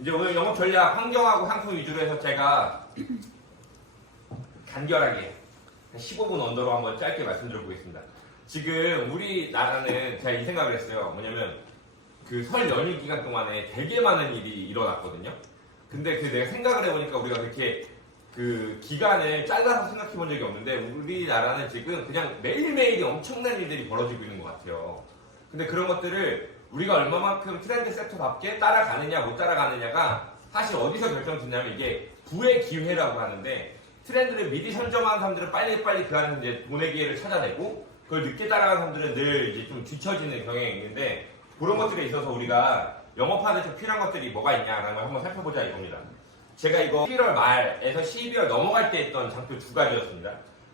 이제 오늘 영업 전략 환경하고 상품 위주로 해서 제가 간결하게 15분 언더로 한번 짧게 말씀드려 보겠습니다. 지금 우리나라는 제가 이 생각을 했어요. 뭐냐면 그 설 연휴 기간 동안에 되게 많은 일이 일어났거든요. 근데 그 내가 생각을 해보니까 우리가 그렇게 그 기간을 잘라서 생각해 본 적이 없는데 우리나라는 지금 그냥 매일매일이 엄청난 일들이 벌어지고 있는 것 같아요. 근데 그런 것들을 우리가 얼마만큼 트렌드 섹터답게 따라가느냐 못 따라가느냐가 사실 어디서 결정짓냐면 이게 부의 기회라고 하는데 트렌드를 미리 선점하는 사람들은 빨리빨리 그 안에서 이제 돈의 기회를 찾아내고 그걸 늦게 따라가는 사람들은 늘 이제 좀 뒤처지는 경향이 있는데 그런 것들에 있어서 우리가 영업하는 데 필요한 것들이 뭐가 있냐라는 걸 한번 살펴보자 이겁니다. 제가 이거 11월 말에서 12월 넘어갈 때 했던 장표 두 가지였습니다.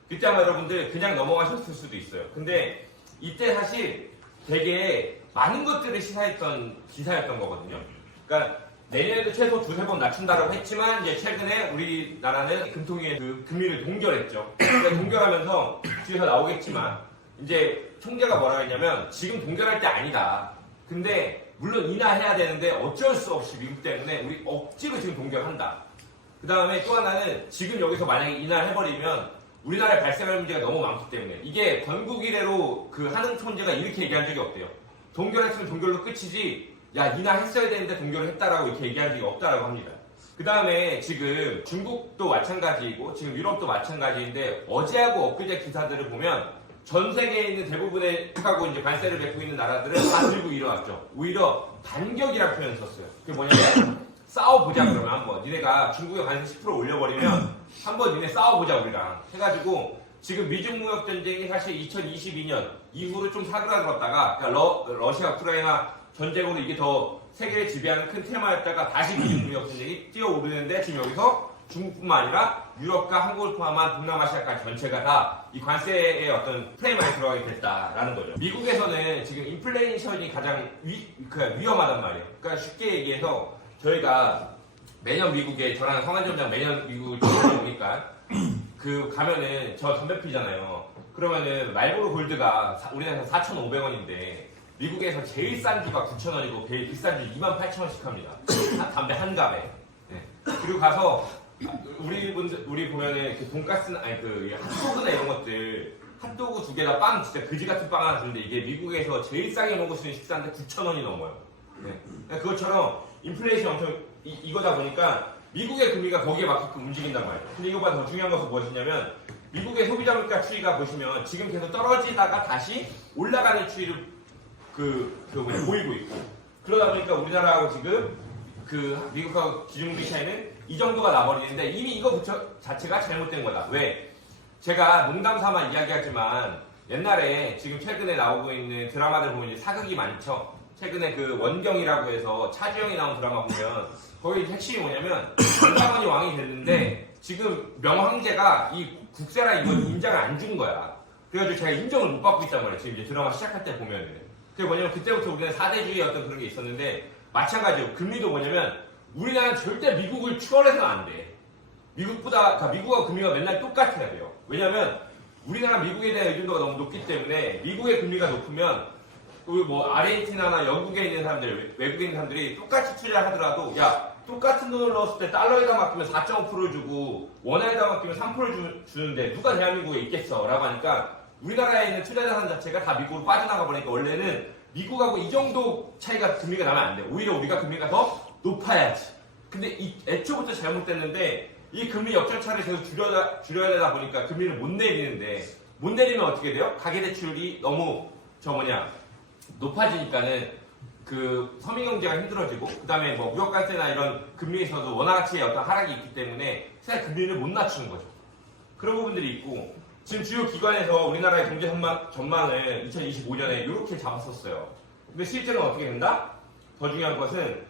그때 아마 여러분들 그냥 넘어가셨을 수도 있어요. 근데 이때 사실 되게 많은 것들을 시사했던 기사였던 거거든요. 그러니까 내년에도 최소 두세 번 낮춘다라고 했지만 이제 최근에 우리나라는 금통위에 그 금리를 동결했죠. 그러니까 동결하면서 뒤에서 나오겠지만 이제 총재가 뭐라고 했냐면 지금 동결할 때 아니다. 근데 물론 인하해야 되는데 어쩔 수 없이 미국 때문에 우리 억지로 지금 동결한다. 그 다음에 또 하나는 지금 여기서 만약에 인하를 해버리면 우리나라에 발생할 문제가 너무 많기 때문에 이게 건국 이래로 그 한흥 총재가 이렇게 얘기한 적이 없대요. 동결했으면 동결로 끝이지 야 인하했어야 되는데 동결을 했다라고 이렇게 얘기한 적이 없다라고 합니다. 그 다음에 지금 중국도 마찬가지이고 지금 유럽도 마찬가지인데 어제하고 엊그제 기사들을 보면 전 세계에 있는 대부분의 하고 이제 관세를 맺고 있는 나라들은 다 들고 일어났죠. 오히려 반격이라는 표현을 썼어요. 그게 뭐냐면 싸워보자 그러면 한번 니네가 중국에 관세 10% 올려버리면 한번 니네 싸워보자 우리랑 해가지고 지금 미중 무역 전쟁이 사실 2022년 이후로 좀 사그라들었다가 그러니까 러시아 우크라이나 전쟁으로 이게 더 세계를 지배하는 큰 테마였다가 다시 미중 무역 전쟁이 뛰어오르는데 지금 여기서 중국뿐만 아니라 유럽과 한국을 포함한 동남아시아까지 전체가 다 이 관세의 어떤 프레임 안에 들어가게 됐다라는 거죠. 미국에서는 지금 인플레이션이 가장 위험하단 말이에요. 그러니까 쉽게 얘기해서 저희가 매년 미국에 저랑 성한점장 매년 미국을 오니까 그 가면은 저 담배 피잖아요. 그러면은 말보로 골드가 우리나라에서 4,500원인데 미국에서 제일 싼 지가 9,000원이고 제일 비싼 지 28,000원씩 합니다. 담배 한 갑에. 네. 그리고 가서 우리 보면은 그 돈가스나 아니 그 핫도그나 이런 것들 핫도그 두 개다 빵 진짜 그지 같은 빵 하나 주는데 이게 미국에서 제일 싸게 먹을 수 있는 식사인데 9,000원이 넘어요. 네. 그러니까 그것처럼 인플레이션 엄청 이거다 보니까 미국의 금리가 거기에 맞게끔 움직인단 말이에요. 근데 이거보다 더 중요한 것은 무엇이냐면 미국의 소비자 물가 추이가 보시면 지금 계속 떨어지다가 다시 올라가는 추이를 보이고 있고 그러다 보니까 우리나라하고 지금 그 미국하고 기준금리 차이는 이 정도가 나버리는데 이미 이거 자체가 잘못된 거다. 왜? 제가 농담 삼아 이야기하지만 옛날에 지금 최근에 나오고 있는 드라마들 보면 이제 사극이 많죠. 최근에 그 원경이라고 해서 차주영이 나온 드라마 보면 거기 핵심이 뭐냐면 장원이 왕이 됐는데 지금 명황제가 이 국세라 이거 인정을 안 준 거야. 그래가지고 제가 인정을 못 받고 있단 말이에요. 지금 이제 드라마 시작할 때 보면은. 그게 뭐냐면 그때부터 우리는 사대주의 어떤 그런 게 있었는데 마찬가지로 금리도 뭐냐면 우리나라는 절대 미국을 추월해서는 안 돼. 그러니까 미국하고 금리가 맨날 똑같아야 돼요. 왜냐면 우리나라 미국에 대한 의존도가 너무 높기 때문에 미국의 금리가 높으면 뭐 아르헨티나나 영국에 있는 사람들, 외국에 있는 사람들이 똑같이 투자를 하더라도 야 똑같은 돈을 넣었을 때 달러에다 맡기면 4.5%를 주고 원화에다 맡기면 3%를 주는데 누가 대한민국에 있겠어? 라고 하니까 우리나라에 있는 투자 자산 자체가 다 미국으로 빠져나가 버리니까 원래는 미국하고 이 정도 차이가 금리가 나면 안 돼. 오히려 우리가 금리가 더 높아야지. 근데 애초부터 잘못됐는데 이 금리 역전차를 계속 줄여야 되다 보니까 금리를 못 내리는데 못 내리면 어떻게 돼요? 가계대출이 너무 높아지니까는 그 서민경제가 힘들어지고 그 다음에 뭐 무역관세나 이런 금리에서도 원화가치의 어떤 하락이 있기 때문에 세상 금리를 못 낮추는 거죠. 그런 부분들이 있고 지금 주요 기관에서 우리나라의 경제 전망을 2025년에 이렇게 잡았었어요. 근데 실제로는 어떻게 된다? 더 중요한 것은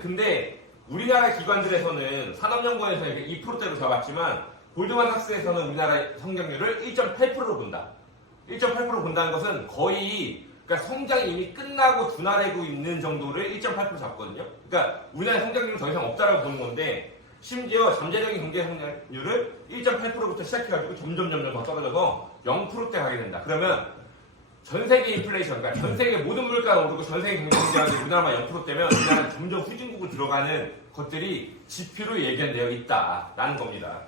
근데 우리나라 기관들에서는 산업연구원에서 이렇게 2%대로 잡았지만 골드만삭스에서는 우리나라 성장률을 1.8%로 본다. 1.8% 본다는 것은 거의 그러니까 성장이 이미 끝나고 둔화되고 있는 정도를 1.8% 잡거든요. 그러니까 우리나라의 성장률은 더 이상 없다라고 보는 건데 심지어 잠재적인 경제 성장률을 1.8%부터 시작해가지고 점점 더 떨어져서 0%대 가게 된다. 그러면 전 세계 인플레이션, 그러니까 전 세계 모든 물가가 오르고 전 세계 경제 성장이 우리나라만 0%대면 우리나라는 점점 후진국으로 들어가는 것들이 지표로 예견되어 있다라는 겁니다.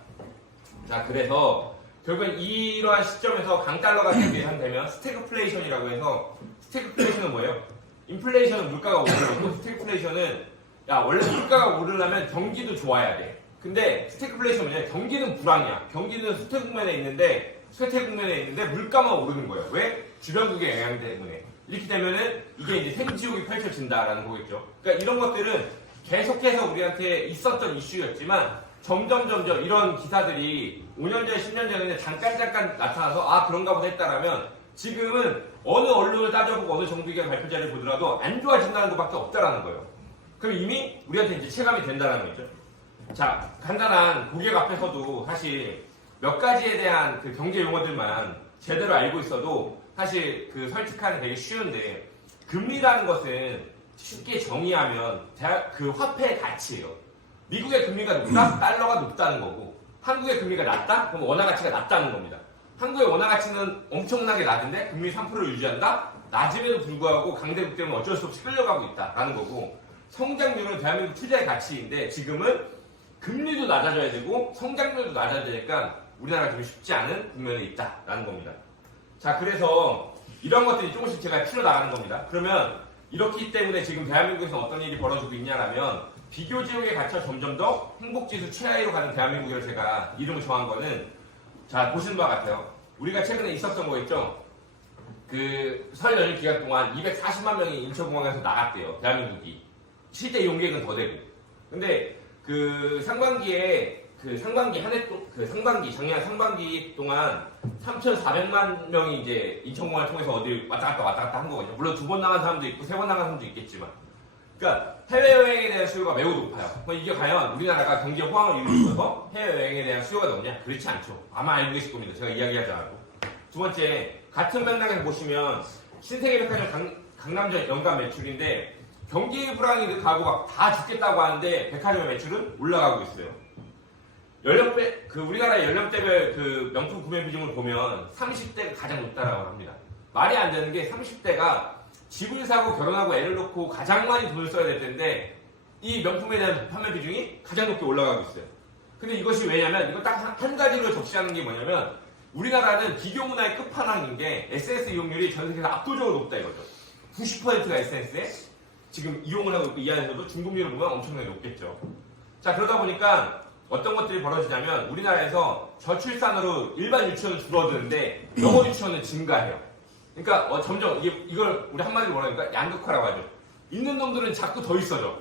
자, 그래서 결국은 이러한 시점에서 강달러가 대비되면 스태그플레이션이라고 해서, 스태그플레이션은 뭐예요? 인플레이션은 물가가 오르는 거고, 스태그플레이션은 야 원래 물가가 오르려면 경기도 좋아야 돼. 근데 스태그플레이션은 뭐냐? 경기는 불황이야. 경기는 쇠퇴 국면에 있는데 물가만 오르는 거예요. 왜? 주변국의 영향 때문에. 이렇게 되면은 이게 이제 생지옥이 펼쳐진다라는 거겠죠. 그러니까 이런 것들은 계속해서 우리한테 있었던 이슈였지만 점점 이런 기사들이 5년 전, 10년 전에는 잠깐 나타나서 아 그런가 보다 했다라면 지금은 어느 언론을 따져보고 어느 정부기관 발표자를 보더라도 안 좋아진다는 것밖에 없다라는 거예요. 그럼 이미 우리한테 이제 체감이 된다는 거죠. 자, 간단한 고객 앞에서도 사실 몇 가지에 대한 그 경제 용어들만 제대로 알고 있어도 사실 그 설득하는 되게 쉬운데, 금리라는 것은 쉽게 정의하면 그 화폐의 가치예요. 미국의 금리가 높다? 달러가 높다는 거고, 한국의 금리가 낮다? 그럼 원화 가치가 낮다는 겁니다. 한국의 원화 가치는 엄청나게 낮은데 금리 3%를 유지한다? 낮음에도 불구하고 강대국 때문에 어쩔 수 없이 끌려가고 있다라는 거고, 성장률은 대한민국 투자의 가치인데 지금은 금리도 낮아져야 되고 성장률도 낮아져야 되니까 우리나라가 좀 쉽지 않은 국면에 있다라는 겁니다. 자, 그래서 이런 것들이 조금씩 제가 풀어나가는 겁니다. 그러면 이렇기 때문에 지금 대한민국에서 어떤 일이 벌어지고 있냐라면, 비교지옥에 갇혀 점점 더 행복지수 최하위로 가는 대한민국이라고 제가 이름을 정한 거는, 자, 보시는 바와 같아요. 우리가 최근에 있었던 거 있죠? 그 설 연휴 기간 동안 240만 명이 인천공항에서 나갔대요. 대한민국이. 실제 용객은 더 되고. 근데 그 상반기에 작년 상반기 동안 3,400만 명이 이제 인천공항을 통해서 어디 왔다 갔다 한 거거든요. 물론 2번 나간 사람도 있고 3번 나간 사람도 있겠지만. 그러니까 해외여행에 대한 수요가 매우 높아요. 이게 과연 우리나라가 경제 호황을 이루면서 해외여행에 대한 수요가 높냐? 그렇지 않죠. 아마 알고 계실 겁니다. 제가 이야기하지 않아도. 두 번째, 같은 맥락에서 보시면 신세계백화점 강남점 연간 매출인데 경기 불황이 가고 막 다 죽겠다고 하는데 백화점의 매출은 올라가고 있어요. 연령대, 우리나라 연령대별 그 명품 구매 비중을 보면 30대가 가장 높다라고 합니다. 말이 안 되는 게 30대가 집을 사고 결혼하고 애를 놓고 가장 많이 돈을 써야 될 텐데 이 명품에 대한 판매 비중이 가장 높게 올라가고 있어요. 근데 이것이 왜냐면, 이거 딱 한 가지로 적시하는 게 뭐냐면, 우리나라는 비교 문화의 끝판왕인 게 SNS 이용률이 전 세계에서 압도적으로 높다 이거죠. 90%가 SNS에 지금 이용을 하고 있고, 이 안에서도 중국률을 보면 엄청나게 높겠죠. 자, 그러다 보니까 어떤 것들이 벌어지냐면, 우리나라에서 저출산으로 일반 유치원은 줄어드는데 영어 유치원은 증가해요. 그러니까 점점 이걸 우리 한마디로 뭐라 하니까 양극화라고 하죠. 있는 놈들은 자꾸 더 있어져.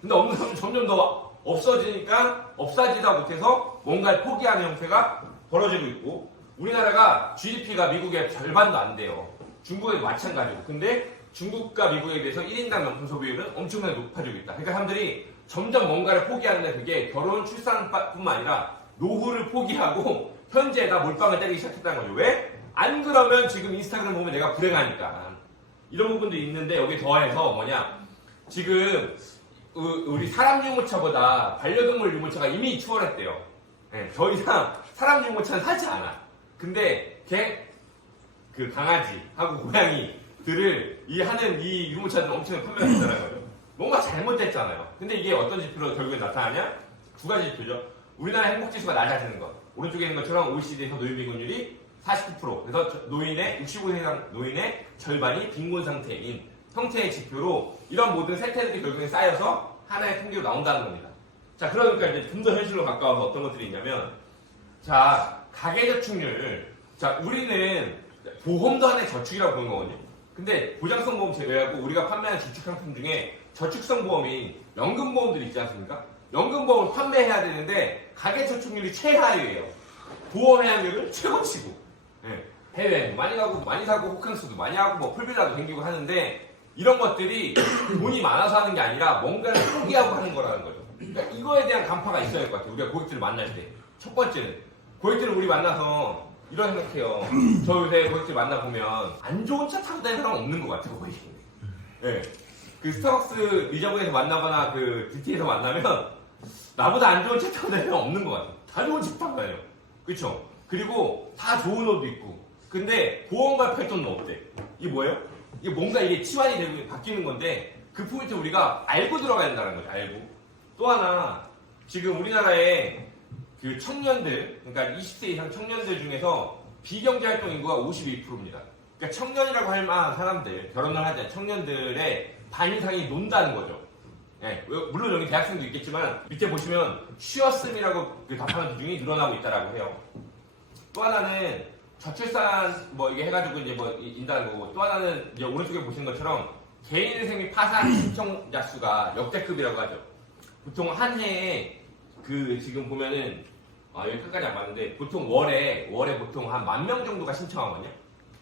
근데 없는 놈은 점점 더 없어지다 못해서 뭔가를 포기하는 형태가 벌어지고 있고, 우리나라가 GDP가 미국의 절반도 안 돼요. 중국에도 마찬가지고. 근데 중국과 미국에 비해서 1인당 명품 소비율은 엄청나게 높아지고 있다. 그러니까 사람들이 점점 뭔가를 포기하는데, 그게 결혼, 출산뿐만 아니라 노후를 포기하고 현재에다 몰빵을 때리기 시작했다는 거죠. 왜? 안 그러면 지금 인스타그램 보면 내가 불행하니까. 이런 부분도 있는데, 여기 더해서 뭐냐, 지금 우리 사람 유모차보다 반려동물 유모차가 이미 추월했대요. 네, 더 이상 사람 유모차는 사지 않아. 근데 강아지하고 고양이들을 하는 이 유모차들은 엄청 판매가 된다는 거죠. 뭔가 잘못됐잖아요. 근데 이게 어떤 지표로 결국에 나타나냐? 두 가지 지표죠. 우리나라 행복지수가 낮아지는 것. 오른쪽에 있는 것처럼 OECD에서 노인비군율이 49%. 그래서 65세 이상 노인의 절반이 빈곤 상태인 형태의 지표로, 이런 모든 세태들이 결국에 쌓여서 하나의 통계로 나온다는 겁니다. 자, 그러니까 이제 좀 더 현실로 가까워서 어떤 것들이 있냐면, 자, 가계저축률. 자, 우리는 보험도 하나의 저축이라고 보는 거거든요. 근데 보장성 보험 제외하고 우리가 판매하는 저축 상품 중에 저축성 보험인 연금보험들이 있지 않습니까? 연금보험을 판매해야 되는데 가계저축률이 최하위예요. 보험 해약률은 최고치고. 네. 해외여행 많이 가고 많이 사고 호캉스도 많이 하고 뭐 풀빌라도 생기고 하는데, 이런 것들이 돈이 많아서 하는 게 아니라 뭔가를 포기하고 하는 거라는 거죠. 그러니까 이거에 대한 간파가 있어야 될 것 같아요. 우리가 고객들을 만날 때. 첫 번째는 고객들을 우리 만나서 이런 생각해요. 저 요새 고객들 만나보면 안 좋은 차 타고 다니는 사람 없는 것 같아요, 거의. 네. 그 스타벅스 리저브에서 만나거나 그 DT에서 만나면 나보다 안 좋은 차 타고 다니는 사람 없는 것 같아요. 다 좋은 차 타고 다녀요. 그쵸? 그리고 다 좋은 옷도 입고. 근데 보험과 팔 돈은 없대. 이게 뭐예요? 이게 뭔가 이게 치환이 되고 바뀌는 건데 그 포인트 우리가 알고 들어가야 된다는 거죠. 알고. 또 하나 지금 우리나라의 그 청년들, 그러니까 20세 이상 청년들 중에서 비경제활동 인구가 52%입니다. 그러니까 청년이라고 할 만한 사람들, 결혼을 하지 않은 청년들의 반 이상이 논다는 거죠. 네, 물론 여기 대학생도 있겠지만 밑에 보시면 쉬었음이라고 그 답하는 비중이 늘어나고 있다라고 해요. 또 하나는 저출산 뭐 이게 해가지고 이제 뭐 인다는 거고, 또 하나는 이제 오른쪽에 보시는 것처럼 개인회생 및 파산 신청자 수가 역대급이라고 하죠. 보통 한 해에 그 지금 보면은 여기 끝까지 안 봤는데 보통 월에 보통 한 10,000명 정도가 신청하거든요.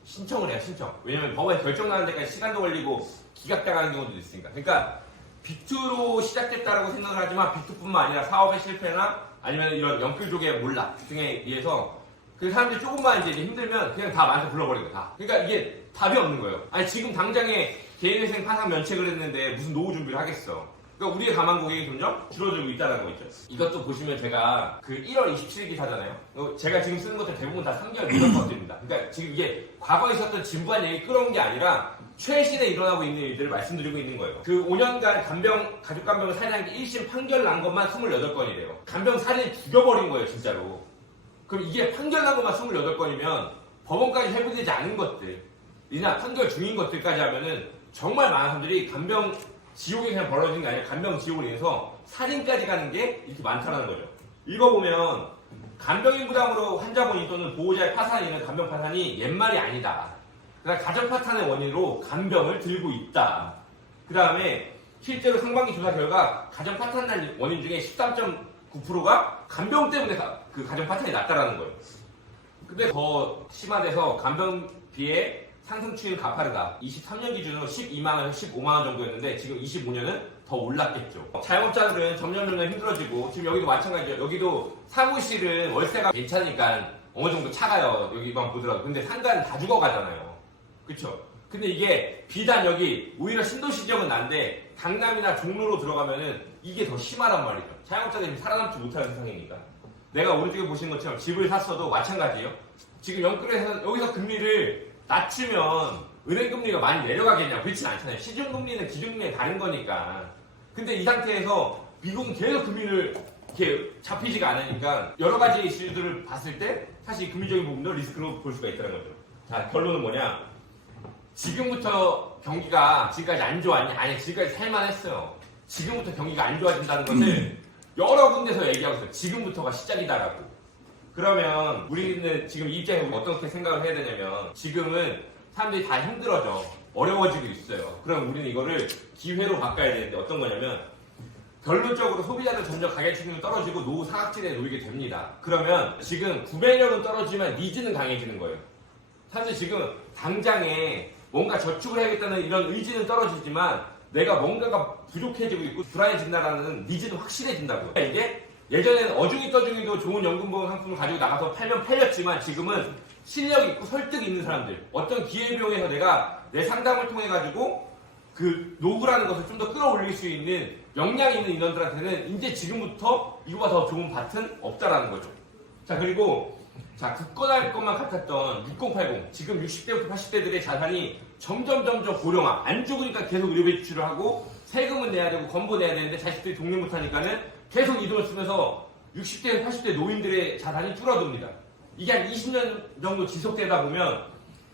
신청을 해요, 신청. 왜냐면 법에 결정 나는 데까지 시간도 걸리고 기각당하는 경우도 있으니까. 그러니까 비투로 시작됐다라고 생각을 하지만 비투뿐만 아니라 사업의 실패나 아니면 이런 연끌족의 몰락 등에 의해서 그 사람들이 조금만 이제 힘들면 그냥 다 만세 불러버리고 다. 그러니까 이게 답이 없는 거예요. 아니 지금 당장에 개인회생 파산 면책을 했는데 무슨 노후 준비를 하겠어. 그러니까 우리의 가만 고객이 점점 줄어들고 있다는 거 있죠. 이것도 보시면 제가 그 1월 27일 기사잖아요. 제가 지금 쓰는 것들 대부분 다 3개월 이런 것들입니다. 그러니까 지금 이게 과거에 있었던 진부한 얘기 끌어온 게 아니라 최신에 일어나고 있는 일들을 말씀드리고 있는 거예요. 그 5년간 가족 간병을 살인한 게 1심 판결 난 것만 28건이래요. 간병 살인 죽여버린 거예요, 진짜로. 그럼 이게 판결 난 것만 28건이면 법원까지 회부되지 않은 것들이나 판결 중인 것들까지 하면은 정말 많은 사람들이 간병 지옥이 그냥 벌어진 게 아니라 간병 지옥을 인해서 살인까지 가는 게 이렇게 많다는 거죠. 읽어보면 간병인 부담으로 환자본인 또는 보호자의 파산이는 간병 파산이 옛말이 아니다. 그다음 가정 파탄의 원인으로 간병을 들고 있다. 그 다음에 실제로 상반기 조사 결과 가정 파탄 난 원인 중에 13.9%가 간병 때문에 그 가정 파탄이 났다라는 거예요. 근데 더 심화돼서 간병비의 상승 추이는 가파르다. 23년 기준으로 12만원에서 15만원 정도였는데 지금 25년은 더 올랐겠죠. 자영업자들은 점점 힘들어지고 지금 여기도 마찬가지죠. 여기도 사무실은 월세가 괜찮으니까 어느 정도 차가요. 여기만 보더라도. 근데 상가는 다 죽어가잖아요. 그쵸? 근데 이게 비단 여기 오히려 신도시 지역은 난데 강남이나 종로로 들어가면은 이게 더 심하단 말이죠. 자영업자들이 살아남지 못하는 세상이니까. 내가 오른쪽에 보시는 것처럼 집을 샀어도 마찬가지예요. 지금 연끌에서 여기서 금리를 낮추면 은행금리가 많이 내려가겠냐? 그렇진 않잖아요. 시중금리는 기준금리에 다른 거니까. 근데 이 상태에서 미국은 계속 금리를 이렇게 잡히지가 않으니까 여러 가지 이슈들을 봤을 때 사실 이 금리적인 부분도 리스크로 볼 수가 있다는 거죠. 자, 결론은 뭐냐? 지금부터 경기가 지금까지 안 좋았니? 아니, 지금까지 살만했어요. 지금부터 경기가 안 좋아진다는 것을 여러 군데서 얘기하고 있어요. 지금부터가 시작이다라고. 그러면 우리는 지금 이 입장에서 어떻게 생각을 해야 되냐면 지금은 사람들이 다 힘들어져. 어려워지고 있어요. 그럼 우리는 이거를 기회로 바꿔야 되는데 어떤 거냐면 결론적으로 소비자들 점점 가격 책임이 떨어지고 노후 사각지대에 놓이게 됩니다. 그러면 지금 구매력은 떨어지면 니즈는 강해지는 거예요. 사실 지금 당장에 뭔가 저축을 해야겠다는 이런 의지는 떨어지지만 내가 뭔가가 부족해지고 있고 불안해진다라는 니즈는 확실해진다고요. 이게 예전에는 어중이 떠중이도 좋은 연금보험 상품을 가지고 나가서 팔면 팔렸지만 지금은 실력 있고 설득 있는 사람들, 어떤 기회비용에서 내가 내 상담을 통해 가지고 그 노후라는 것을 좀 더 끌어올릴 수 있는 역량이 있는 인원들한테는 이제 지금부터 이거보다 더 좋은 밭은 없다라는 거죠. 자, 그리고 굳건할 것만 같았던 6080, 지금 60대부터 80대들의 자산이 점점 고령화, 안 죽으니까 계속 의료 배출을 하고 세금은 내야 되고 건보 내야 되는데 자식들이 독립 못하니까는 계속 이 돈을 쓰면서 60대, 80대 노인들의 자산이 줄어듭니다. 이게 한 20년 정도 지속되다 보면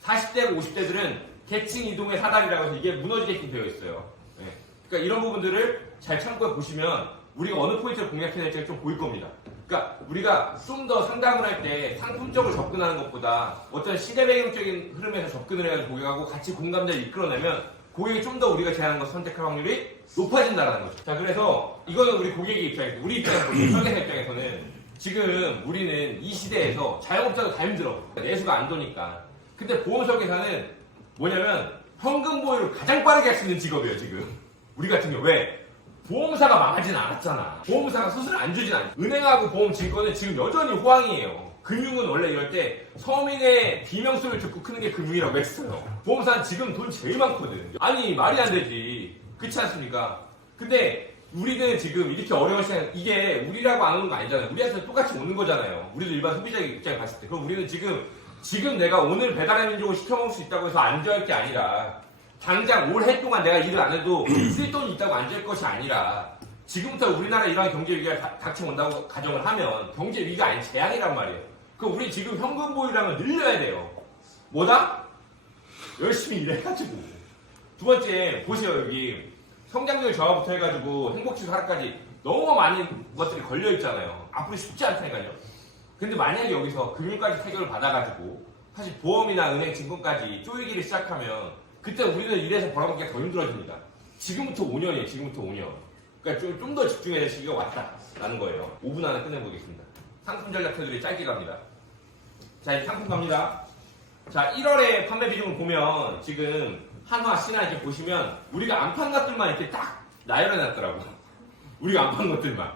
40대, 50대들은 계층 이동의 사다리라고 해서 이게 무너지게끔 되어 있어요. 네. 그러니까 이런 부분들을 잘 참고해 보시면 우리가 어느 포인트를 공략해야 될지 좀 보일 겁니다. 그러니까 우리가 좀 더 상담을 할 때 상품적으로 접근하는 것보다 어떤 시대 배경적인 흐름에서 접근을 해가지고 고객하고 같이 공감대를 이끌어내면 고객이 좀 더 우리가 제안하는 것을 선택할 확률이 높아진다는 거죠. 자, 그래서 이거는 우리 고객의 입장에서, 우리 입장에서, 설계사 입장에서는 지금 우리는 이 시대에서 자영업자도 다 힘들어. 내수가 안 도니까. 근데 보험 설계사는 뭐냐면 현금 보유를 가장 빠르게 할 수 있는 직업이에요, 지금. 우리 같은 경우. 왜? 보험사가 망하진 않았잖아. 보험사가 수수료 안 주진 않아. 은행하고 보험 증권은 지금 여전히 호황이에요. 금융은 원래 이럴 때 서민의 비명소리를 듣고 크는 게 금융이라고 했어요. 보험사는 지금 돈 제일 많거든. 아니, 말이 안 되지. 그렇지 않습니까? 근데 우리는 지금 이렇게 어려운 시간, 이게 우리라고 안 오는 거 아니잖아요. 우리한테 똑같이 오는 거잖아요. 우리도 일반 소비자 입장에 봤을 때. 그럼 우리는 지금 지금 내가 오늘 배달의 민족을 시켜먹을 수 있다고 해서 앉아있을 게 아니라 당장 올해 동안 내가 일을 안 해도 쓸 돈이 있다고 앉아있을 것이 아니라 지금부터 우리나라 이러한 경제 위기가 닥쳐온다고 가정을 하면 경제 위기가 아닌 재앙이란 말이에요. 그럼 우리 지금 현금 보유량을 늘려야 돼요. 뭐다? 열심히 일해가지고. 두 번째 보세요. 여기 성장률 저하부터 해가지고 행복지수 하락까지 너무 많은 것들이 걸려있잖아요. 앞으로 쉽지 않다니까요. 근데 만약에 여기서 금융까지 타격을 받아가지고 사실 보험이나 은행 증권까지 쪼이기를 시작하면 그때 우리는 일해서 벌어먹기가 더 힘들어집니다. 지금부터 5년이에요. 지금부터 5년. 그러니까 좀 더 집중해야 될 시기가 왔다라는 거예요. 5분 안에 끝내보겠습니다. 상품 전략 테두리 짧게 갑니다. 자, 이제 상품 갑니다. 자, 1월에 판매 비중을 보면 지금 한화, 신화 이렇게 보시면 우리가 안 판 것들만 이렇게 딱 나열해 놨더라고. 우리가 안 판 것들만.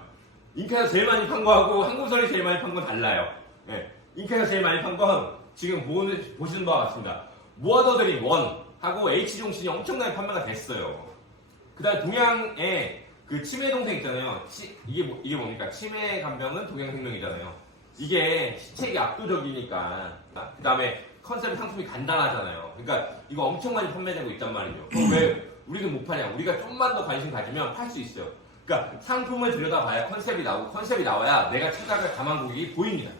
인카에서 제일 많이 판 거하고 한국선이 제일 많이 판 건 달라요. 네. 인카에서 제일 많이 판 건 지금 보시는 바와 같습니다. 모아더드림 1하고 H종신이 엄청나게 판매가 됐어요. 그 다음에 동양의 그 치매 동생 있잖아요. 이게 뭡니까? 치매 간병은 동양생명이잖아요. 이게 시책이 압도적이니까. 그 다음에 컨셉 상품이 간단하잖아요. 그러니까 이거 엄청 많이 판매되고 있단 말이죠. 왜 우리는 못 파냐? 우리가 좀만 더 관심 가지면 팔 수 있어요. 그러니까 상품을 들여다봐야 컨셉이 나오고 컨셉이 나와야 내가 찾아갈 가망 고객이 보입니다.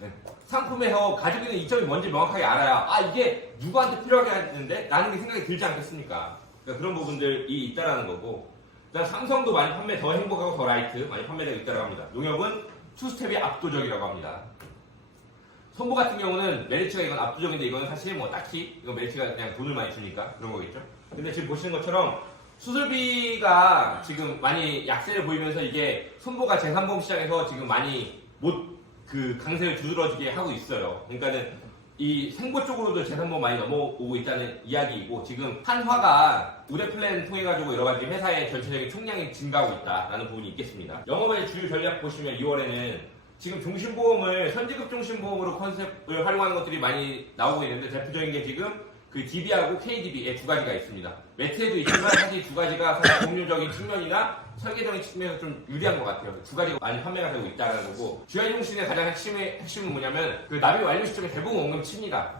네. 상품에서 가지고 있는 이점이 뭔지 명확하게 알아야 이게 누구한테 필요하게 하는데 라는 게 생각이 들지 않겠습니까? 그러니까 그런 부분들이 있다라는 거고. 그다음 삼성도 많이 판매 더 행복하고 더 라이트 많이 판매되고 있다고 합니다. 농협은 투스텝이 압도적이라고 합니다. 선보 같은 경우는 메리츠가 이건 압도적인데 이건 사실 뭐 딱히 이건 메리츠가 그냥 돈을 많이 주니까 그런 거겠죠. 근데 지금 보시는 것처럼 수술비가 지금 많이 약세를 보이면서 이게 손보가 제3보험 시장에서 지금 많이 강세를 두드러지게 하고 있어요. 그러니까는 이 생보 쪽으로도 제3보험 많이 넘어오고 있다는 이야기이고 지금 한화가 우대 플랜 통해 가지고 여러 가지 회사의 전체적인 총량이 증가하고 있다라는 부분이 있겠습니다. 영업의 주요 전략 보시면 2월에는 지금 종신보험을 선지급 종신보험으로 컨셉을 활용하는 것들이 많이 나오고 있는데 대표적인 게 지금 그 DB하고 KDB의 두 가지가 있습니다. 매트에도 있지만 사실 두 가지가 사실 법률적인 측면이나 설계적인 측면에서 좀 유리한 것 같아요. 두 가지가 많이 판매가 되고 있다는 거고 GI종신의 가장 핵심은 뭐냐면 그 납입 완료 시점에 대부분 원금 칩니다.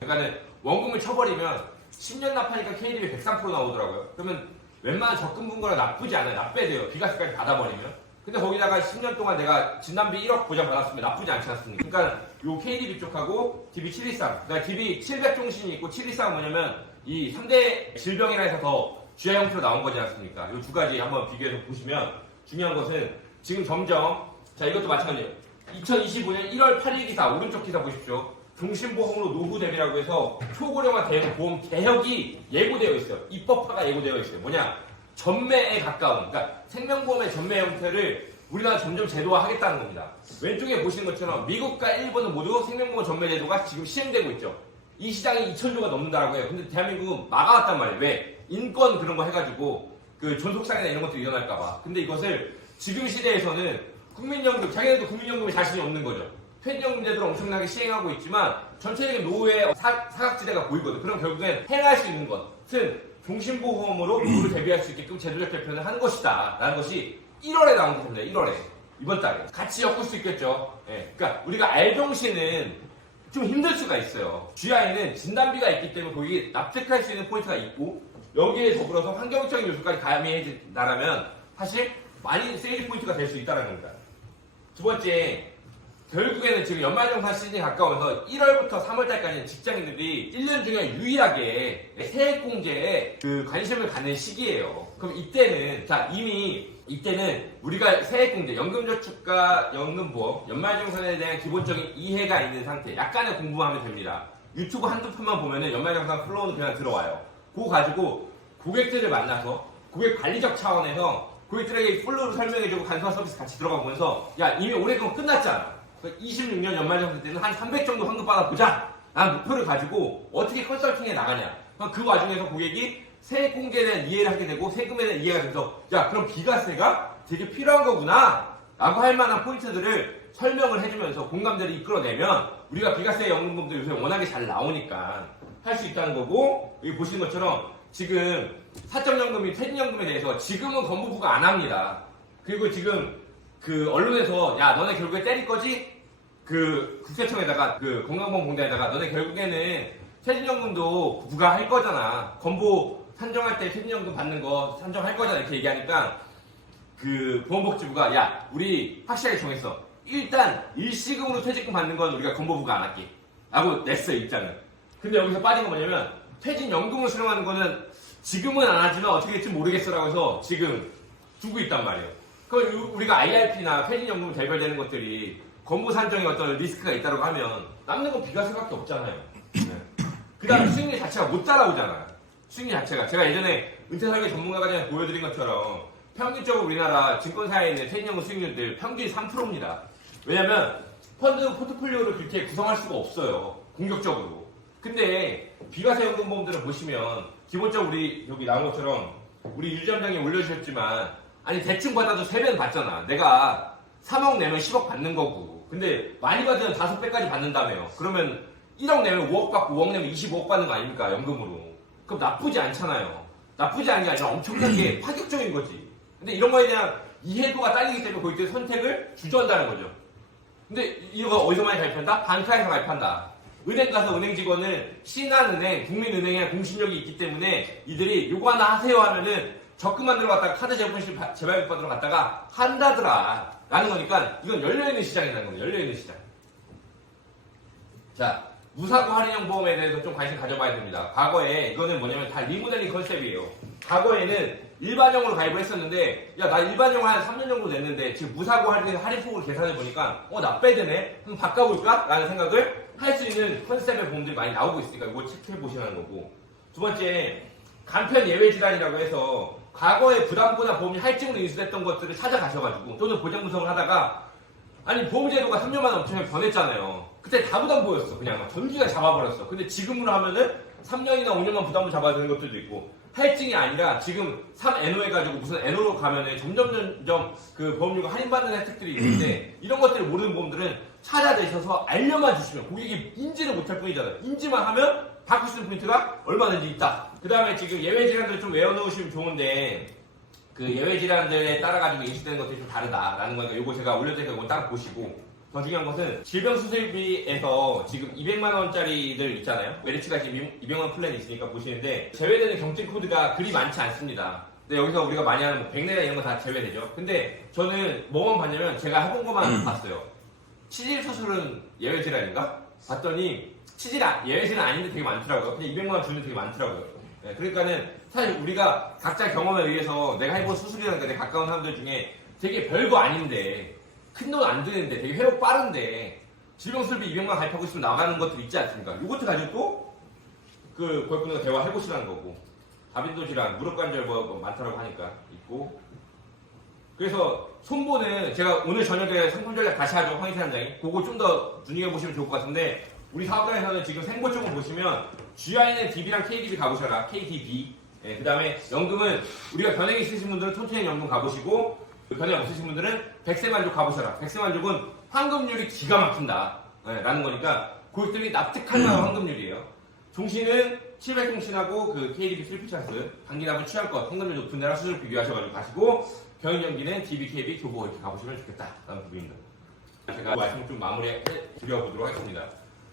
그러니까는 원금을 쳐버리면 10년 납하니까 KDB 103% 나오더라고요. 그러면 웬만한 적금 분거나 나쁘지 않아요. 납빼야 돼요. 비과세까지 받아버리면. 근데 거기다가 10년 동안 내가 진단비 1억 보장 받았으면 나쁘지 않지 않습니까? 그러니까 요 KDB 쪽하고 DB713, 그러니까 DB700 종신이 있고 713은 뭐냐면 이 3대 질병이라 해서 더 GI 형태로 나온 거지 않습니까? 요 두 가지 한번 비교해서 보시면 중요한 것은 지금 점점 자 이것도 마찬가지예요. 2025년 1월 8일 기사 오른쪽 기사 보십시오. 종신보험으로 노후 대비라고 해서 초고령화 대응 보험 개혁이 예고되어 있어요. 입법화가 예고되어 있어요. 뭐냐? 전매에 가까운, 그러니까 생명보험의 전매 형태를 우리나라 점점 제도화하겠다는 겁니다. 왼쪽에 보시는 것처럼 미국과 일본은 모두 생명보험 전매 제도가 지금 시행되고 있죠. 이 시장이 2,000조가 넘는다라고 해요. 근데 대한민국은 막아왔단 말이에요. 왜? 인권 그런 거 해가지고 그 존속상이나 이런 것도 일어날까봐. 근데 이것을 지금 시대에서는 국민연금, 자기네도 국민연금에 자신이 없는 거죠. 퇴직연금 제도를 엄청나게 시행하고 있지만 전체적인 노후의 사각지대가 보이거든. 그럼 결국엔 행할 수 있는 것은 종신보험으로 노후를 대비할 수 있게끔 제도적 개편을 하는 것이다 라는 것이 1월에 나온 겁니다. 1월에 이번 달에 같이 엮을 수 있겠죠. 예. 그러니까 우리가 R종신은 좀 힘들 수가 있어요. GI는 진단비가 있기 때문에 거기에 납득할 수 있는 포인트가 있고 여기에 더불어서 환경적인 요소까지 가미해진다면 사실 많이 세일 포인트가 될 수 있다는 겁니다. 두 번째, 결국에는 지금 연말정산 시즌이 가까워서 1월부터 3월달까지는 직장인들이 1년 중에 유일하게 세액공제에 그 관심을 갖는 시기예요. 그럼 이때는 이때는 우리가 세액공제, 연금저축과 연금보험, 연말정산에 대한 기본적인 이해가 있는 상태, 약간의 공부하면 됩니다. 유튜브 한두 편만 보면은 연말정산 플로우는 그냥 들어와요. 그거 가지고 고객들을 만나서 고객 관리적 차원에서 고객들에게 플로우를 설명해주고 간소화 서비스 같이 들어가 보면서 야 이미 오래전 끝났잖아. 26년 연말정산 때는 한 300 정도 환급 받아보자 라는 목표를 가지고 어떻게 컨설팅에 나가냐. 그 와중에서 고객이 세액 공제에 대한 이해를 하게 되고 세금에 대한 이해가 돼서 야 그럼 비과세가 되게 필요한 거구나 라고 할 만한 포인트들을 설명을 해주면서 공감대를 이끌어내면 우리가 비과세 연금금도 요새 워낙에 잘 나오니까 할 수 있다는 거고 여기 보시는 것처럼 지금 사적연금이 퇴직연금에 대해서 지금은 법무부가 안 합니다. 그리고 지금 그 언론에서 야 너네 결국에 때릴 거지? 그 국세청에다가 그 건강보험 공단에다가 너네 결국에는 퇴직연금도 부과할 거잖아. 건보 산정할 때 퇴직연금 받는 거 산정할 거잖아. 이렇게 얘기하니까 그 보건복지부가 야 우리 확실하게 정했어. 일단 일시금으로 퇴직금 받는 건 우리가 건보부가 안 할게 라고 냈어요 입장을. 근데 여기서 빠진 건 뭐냐면 퇴직연금을 수령하는 거는 지금은 안 하지만 어떻게 될지 모르겠어 라고 해서 지금 두고 있단 말이에요. 그 우리가 IRP나 퇴직연금 대별되는 것들이 건보 산정에 어떤 리스크가 있다고 하면 남는 건 비과세밖에 없잖아요. 네. 그 다음에 수익률 자체가 못 따라오잖아. 수익률 자체가 제가 예전에 은퇴설계 전문가가 전에 보여드린 것처럼 평균적으로 우리나라 증권사에 있는 퇴직연금 수익률들 평균이 3%입니다. 왜냐면 펀드 포트폴리오를 그렇게 구성할 수가 없어요. 공격적으로. 근데 비과세 연금보험들을 보시면 기본적으로 우리 여기 나온 것처럼 우리 유지점장이 올려주셨지만 아니 대충 받아도 3배는 받잖아. 내가 3억 내면 10억 받는 거고 근데 많이 받으면 5배까지 받는다며요. 그러면 1억 내면 5억 받고 5억 내면 25억 받는 거 아닙니까? 연금으로. 그럼 나쁘지 않잖아요. 나쁘지 않은 게 아니라 엄청나게 파격적인 거지. 근데 이런 거에 대한 이해도가 딸리기 때문에 거기에 선택을 주저한다는 거죠. 근데 이거 어디서 많이 가입한다? 반카에서 가입한다. 은행 가서 은행 직원은 신한은행, 국민은행에 공신력이 있기 때문에 이들이 요거 하나 하세요 하면은 적금 만들어 갔다가 카드 재발급 받으러 갔다가 한다더라 라는 거니까 이건 열려있는 시장이라는 겁니다. 열려있는 시장. 자, 무사고 할인형 보험에 대해서 좀 관심 가져봐야 됩니다. 과거에 이거는 뭐냐면 다 리모델링 컨셉이에요. 과거에는 일반형으로 가입을 했었는데 야 나 일반형 한 3년 정도 냈는데 지금 무사고 할인폭을 계산해보니까 나 빼드네? 한번 바꿔볼까? 라는 생각을 할 수 있는 컨셉의 보험들이 많이 나오고 있으니까 이거 체크해보시라는 거고. 두 번째, 간편 예외질환이라고 해서 과거에 부담보다 보험이 할증으로 인수됐던 것들을 찾아가셔가지고 또는 보장 구성을 하다가 아니 보험제도가 3년 만에 엄청 변했잖아요. 그때 다 부담보였어. 그냥 막 전기가 잡아버렸어. 근데 지금으로 하면은 3년이나 5년만 부담을 잡아야 되는 것들도 있고 할증이 아니라 지금 3NO 해가지고 무슨 NO로 가면은 점점 그 보험료가 할인받는 혜택들이 있는데 이런 것들을 모르는 보험들은 찾아내셔서 알려만 주시면 고객이 인지를 못할 뿐이잖아요. 인지만 하면 바꿀 수 있는 포인트가 얼마든지 있다. 그 다음에 지금 예외 질환들 좀 외워놓으시면 좋은데 그 예외 질환들에 따라가지고 인식되는 것들이 좀 다르다라는 거니까 이거 제가 올려드리니까 이거 따라 보시고 더 중요한 것은 질병수술비에서 지금 200만원짜리들 있잖아요. 메리츠가 지금 200만원 플랜이 있으니까 보시는데 제외되는 경증 코드가 그리 많지 않습니다. 근데 여기서 우리가 많이 하는 뭐 백내나 이런 거 다 제외되죠. 근데 저는 뭐만 봤냐면 제가 해본 것만 봤어요. 치질 수술은 예외 질환인가? 봤더니 예외 질환 아닌데 되게 많더라고요. 그냥 200만원 주는 되게 많더라고요. 네, 그러니까는 사실 우리가 각자 경험에 의해서 내가 해본 수술이라는 게 내 가까운 사람들 중에 되게 별거 아닌데 큰 돈 안 드는데 되게 회복 빠른데 질병수술비 200만 가입하고 있으면 나가는 것들 있지 않습니까? 이것도 가지고 또 그 고객분과 대화해보시라는 거고 다빈도 질환, 무릎관절 뭐 많다고 하니까 있고 그래서 손보는 제가 오늘 저녁에 상품 전략 다시 하죠. 황희태 단장이 그거 좀 더 눈여겨보시면 좋을 것 같은데 우리 사업단에서는 지금 생보 쪽을 보시면 GI는 DB랑 KDB 가보셔라. KDB. 그 다음에 연금은 우리가 변액 있으신 분들은 톤톤행 연금 가보시고 변액 없으신 분들은 백세만족 가보셔라. 백세만족은 환급률이 기가 막힌다. 라는 거니까 고객들이 납득할 만한 환급률이에요. 종신은 700종신하고 그 KDB 트리플 찬스 단기납은 취향껏 환급률 높은 데랑 수술 비교하셔가지고 가시고 경인연기는 DB, KB, 교보 이렇게 가보시면 좋겠다. 라는 부분입니다. 제가 말씀 좀 마무리해 드려보도록 하겠습니다.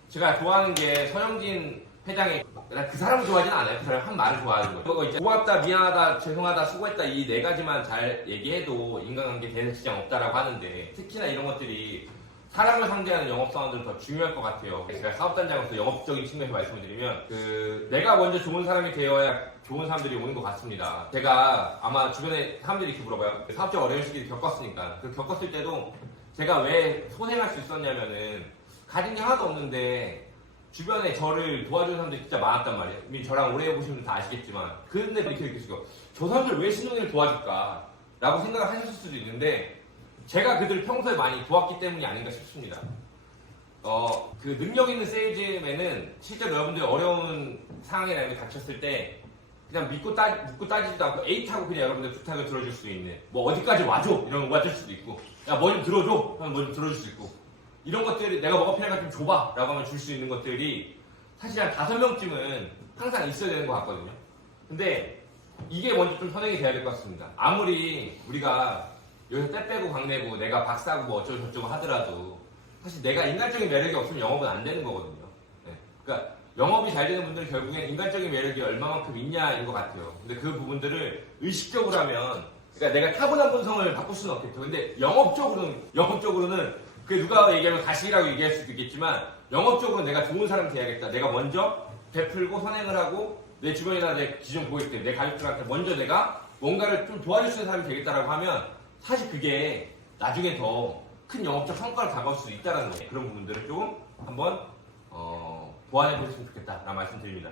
제가 좋아하는 게 서영진 회장의 그 사람을 좋아하지는 않아요. 그 사람 한 말을 좋아하는 거예요. 그거 이제 고맙다, 미안하다, 죄송하다, 수고했다 이 네 가지만 잘 얘기해도 인간관계 대는 지장 없다라고 하는데 특히나 이런 것들이 사람을 상대하는 영업사원들은 더 중요할 것 같아요. 제가 사업단장으로서 영업적인 측면에서 말씀을 드리면 내가 먼저 좋은 사람이 되어야 좋은 사람들이 오는 것 같습니다. 제가 아마 주변에 사람들이 이렇게 물어봐요. 사업적 어려운 시기를 겪었으니까. 겪었을 때도 제가 왜 소생할 수 있었냐면은 가진 게 하나도 없는데 주변에 저를 도와주는 사람들이 진짜 많았단 말이에요. 이미 저랑 오래 해보시면 다 아시겠지만 근데 이렇게 느끼시고 저 사람들 왜 신혼을 도와줄까? 라고 생각을 하셨을 수도 있는데 제가 그들을 평소에 많이 도왔기 때문이 아닌가 싶습니다. 그 능력 있는 세일즈맨은 실제로 여러분들이 어려운 상황이나 이런 게 닥쳤을 때 그냥 묻고 따지지도 않고 에잇하고 그냥 여러분들 부탁을 들어줄 수 있는 뭐 어디까지 와줘 이런 거 와줄 수도 있고 야 뭐 좀 들어줘 하면 뭐 좀 들어줄 수 있고 이런 것들이 내가 뭐가 필요할까 좀 줘봐 라고 하면 줄 수 있는 것들이 사실 한 5명쯤은 항상 있어야 되는 것 같거든요. 근데 이게 먼저 좀 선행이 돼야 될 것 같습니다. 아무리 우리가 여기서 떼 빼고 광내고 내가 박사고 뭐 어쩌고 저쩌고 하더라도 사실 내가 인간적인 매력이 없으면 영업은 안 되는 거거든요. 네. 그러니까 영업이 잘 되는 분들은 결국엔 인간적인 매력이 얼마만큼 있냐인 것 같아요. 근데 그 부분들을 의식적으로 하면, 그러니까 내가 타고난 본성을 바꿀 수는 없겠죠. 근데 영업적으로는 그 누가 얘기하면 가식이라고 얘기할 수도 있겠지만, 영업적으로 내가 좋은 사람 돼야겠다. 내가 먼저 베풀고 선행을 하고 내 주변이나 내 기존 고객들, 내 가족들한테 먼저 내가 뭔가를 좀 도와줄 수 있는 사람이 되겠다라고 하면 사실 그게 나중에 더 큰 영업적 성과를 다가올 수도 있다는 거예요. 그런 부분들을 조금 한번 보완해 보셨으면 좋겠다라는 말씀 드립니다.